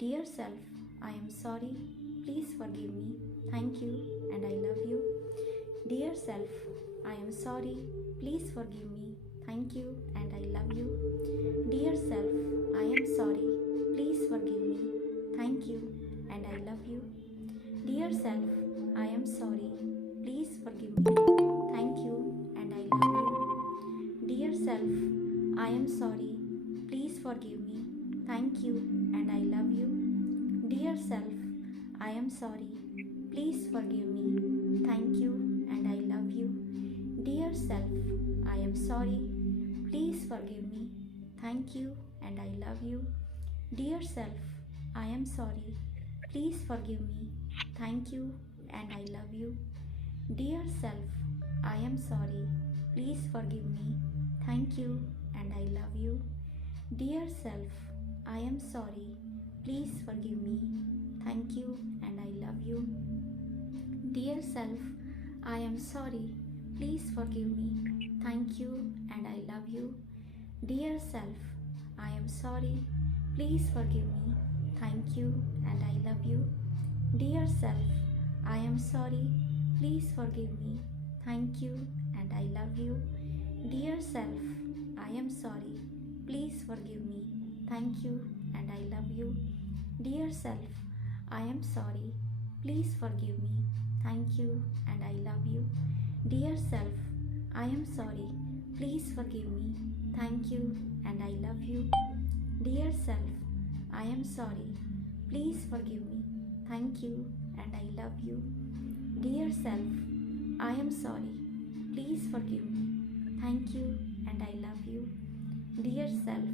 Dear self, I am sorry. Please forgive me. Thank you and I love you. Dear self, I am sorry. Please forgive me. Thank you and I love you. Dear self, I am sorry. Please forgive me. Thank you and I love you. Dear self, I am sorry. Please forgive me. Thank you and I love you. Dear self, I am sorry. Please forgive me. Thank you and I love you. Dear self, I am sorry. Please forgive me. Thank you and I love you. Dear self, I am sorry. Please forgive me. Thank you and I love you. Dear self, I am sorry. Please forgive me. Thank you and I love you. Dear self, I am sorry. Please forgive me. Thank you and I love you. Dear self, I am sorry. Please forgive me. Thank you and I love you. Dear self, I am sorry. Please forgive me. Thank you and I love you. Dear self, I am sorry. Please forgive me. Thank you and I love you. Dear self, I am sorry. Please forgive me. Thank you and I love you. Dear self, I am sorry. Please forgive me. Thank you and I love you. Dear self, I am sorry. Please forgive me. Thank you and I love you. Dear self, I am sorry. Please forgive me. Thank you and I love you. Dear self, I am sorry. Please forgive me. Thank you and I love you. Dear self, I am sorry. Please forgive me. Thank you and I love you. Dear self, I am sorry. Please forgive me. Thank you and I love you. Dear self,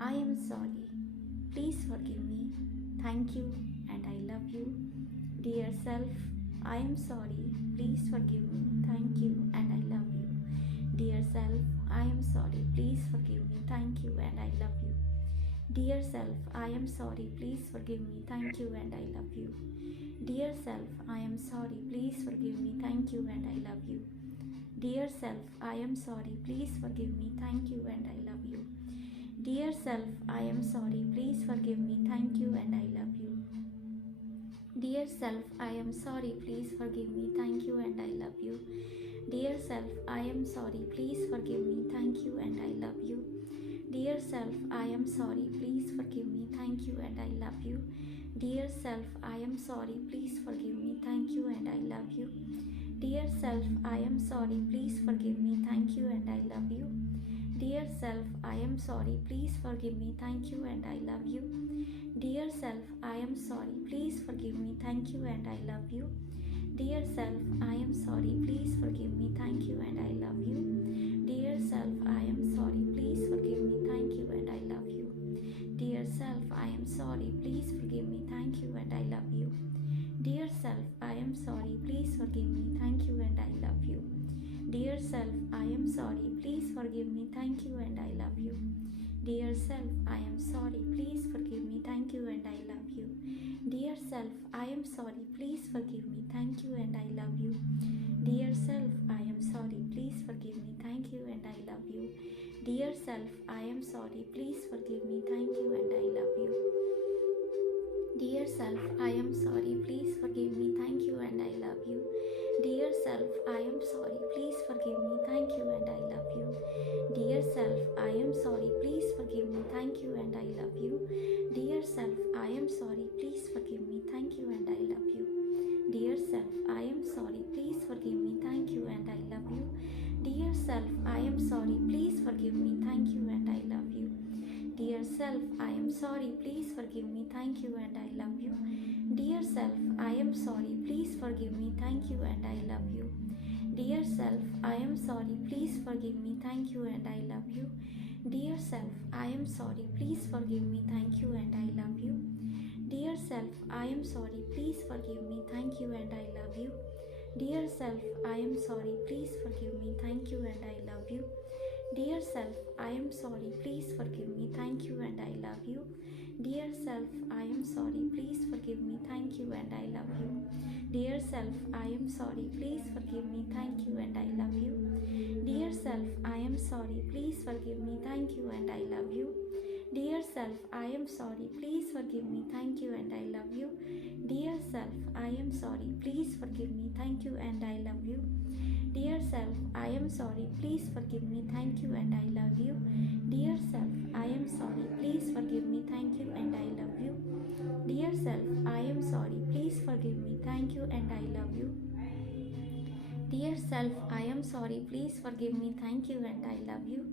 I am sorry. Please forgive me. Thank you and I love you. Dear self, I am sorry. Please forgive me. Thank you and I love you. Dear self, I am sorry. Please forgive me. Thank you and I love you. Dear self, I am sorry. Please forgive me. Thank you and I love you. Dear self, I am sorry. Please forgive me. Thank you and I love you. Dear self, I am sorry. Please forgive me. Thank you and I love you. Dear self, I am sorry. Please forgive me. Thank you and I love you. Dear self, I am sorry. Please forgive me. Thank you and I love you. Dear self, I am sorry. Please forgive me. Thank you and I love you. Dear self, I am sorry. Please forgive me. Thank you and I love you. Dear self, I am sorry. Please forgive me. Thank you and I love you. Dear self, I am sorry. Please forgive me. Thank you and I love you. Dear self, I am sorry. Please forgive me. Thank you and I love you. Dear self, I am sorry. Please forgive me. Thank you and I love you. Dear self, I am sorry. Please forgive me. Thank you and I love you. Dear self, I am sorry. Please forgive me. Thank you and I love you. Dear self, I am sorry. Please forgive me. Thank you and I love you. Dear self, I am sorry. Please forgive me. Thank you and I love you. Dear self, I am sorry. Please forgive me. Thank you and I love you. Dear self, I am sorry. Please forgive me. Thank you and I love you. Dear self, I am sorry. Please forgive me. Thank you and I love you. Dear self, I am sorry. Please forgive me. Thank you and I love you. Dear self, I am sorry. Please forgive me. Thank you and I love you. Dear self, I am sorry. Please forgive me. Thank you and I love you. Dear self, I am sorry. Please forgive me. Thank you and I love you. Dear self, I am sorry. Please forgive me. Thank you and I love you. Dear self, I am sorry. Please forgive me. Thank you and I love you. Dear self, I am sorry. Please forgive me. Thank you and I love you. Dear self, I am sorry. Please forgive me. Thank you and I love you. Dear self, I am sorry. Please forgive me. Thank you and I love you. Dear self, I am sorry. Please forgive me. Thank you and I love you. Dear self, I am sorry. Please forgive me. Thank you and I love you. Dear self, I am sorry. Please forgive me. Thank you and I love you. Dear self, I am sorry. Please forgive me. Thank you and I love you. Dear self, I am sorry. Please forgive me. Thank you and I love you. Dear self, I am sorry. Please forgive me. Thank you and I love you. Dear self, I am sorry. Please forgive me. Thank you and I love you. Dear self, I am sorry. Please forgive me. Thank you and I love you. Dear self, I am sorry. Please forgive me. Thank you and I love you. Dear self, I am sorry. Please forgive me. Thank you and I love you. Dear self, I am sorry. Please forgive me. Thank you and I love you. Dear self, I am sorry. Please forgive me. Thank you and I love you. Dear self, I am sorry. Please forgive me. Thank you and I love you. Dear self, I am sorry. Please forgive me. Thank you and I love you.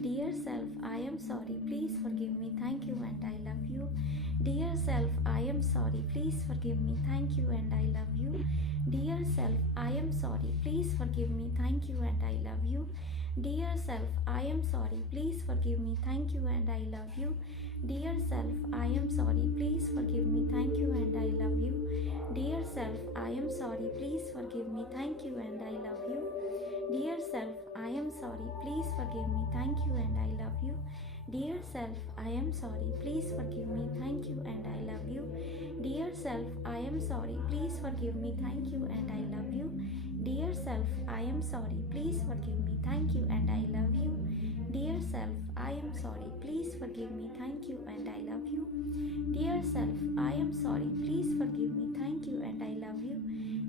Dear self, I am sorry. Please forgive me. Thank you and I love you. Dear self, I am sorry. Please forgive me. Thank you and I love you. Dear self, I am sorry. Please forgive me. Thank you and I love you. Dear self, I am sorry. Please forgive me. Thank you and I love you. Dear self, I am sorry. Please forgive me. Thank you and I love you. Dear self, I am sorry. Please forgive me. Thank you and I love you. Dear self, I am sorry. Please forgive me. Thank you and I love you. Dear self, I am sorry. Please forgive me. Thank you and I love you. Dear self, I am sorry. Please forgive me. Thank you and I love you. Dear self, I am sorry. Please forgive me. Thank you and I love you. Dear self, I am sorry. Please forgive me. Thank you and I love you. Dear self, I am sorry. Please forgive me. Thank you and I love you.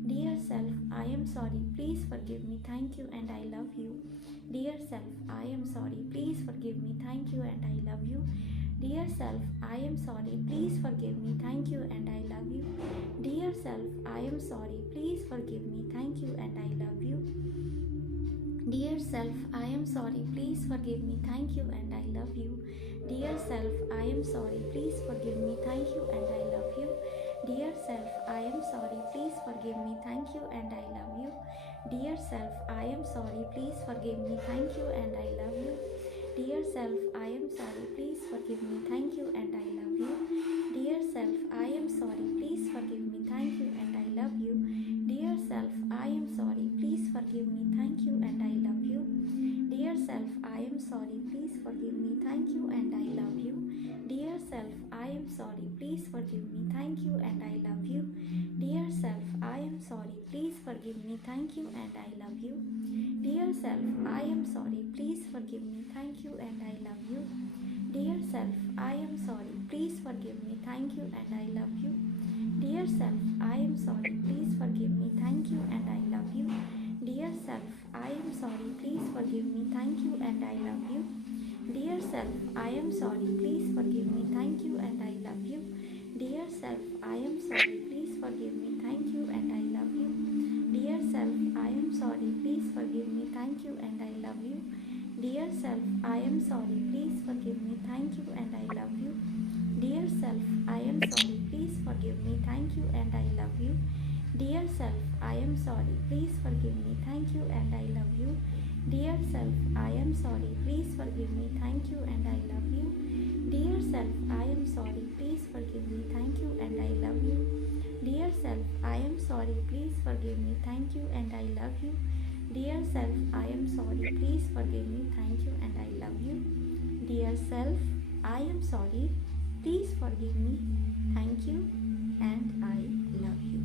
Dear self, I am sorry. Please forgive me. Thank you and I love you. Dear self, I am sorry. Please forgive me. Thank you and I love you. Dear self, I am sorry. Please forgive me. Thank you and I love you. Dear self, I am sorry. Please forgive me. Thank you and I love you. Dear self, I am sorry. Please forgive me. Thank you and I love you. Dear self, I am sorry. Please forgive me. Thank you and I love you. Dear self, I am sorry. Please forgive me. Thank you and I love you. Dear self, I am sorry. Please forgive me. Thank you and I love you. Dear self, I am sorry. Please forgive me. Thank you and I love you. Dear self, I am sorry. Please forgive me. Thank you and I love you. Dear self, I am sorry. Please forgive me. Thank you and I love you. Dear self, I am sorry. Please forgive me. Thank you and I love you. Dear self, I am sorry. Please forgive me. Thank you and I love you. Dear self, I am sorry. Please forgive me. Thank you and I love you. Dear self, I am sorry. Please forgive me. Thank you and I love you. Dear self, I am sorry. Please forgive me. Thank you and I love you. Dear self, I am sorry. Please forgive me. Thank you and I love you. Dear self, I am sorry. Please forgive me. Thank you and I love you. Dear self, I am sorry. Please forgive me. Thank you and I love you. Dear self, I am sorry. Please forgive me. Thank you and I love you. Dear self, I am sorry. Please forgive me. Thank you and I love you. Dear self, I am sorry. Please forgive me. Thank you and I love you. Dear self, I am sorry. Please forgive me. Thank you and I love you. Dear self, I am sorry. Please forgive me. Thank you and I love you. Dear self, I am sorry. Please forgive me. Thank you and I love you. Dear self, I am sorry. Please forgive me. Thank you and I love you. Dear self, I am sorry. Please forgive me. Thank you and I love you. Dear self, I am sorry. Please forgive me. Thank you and I love you. Dear self, I am sorry. Please forgive me. Thank you and I love you.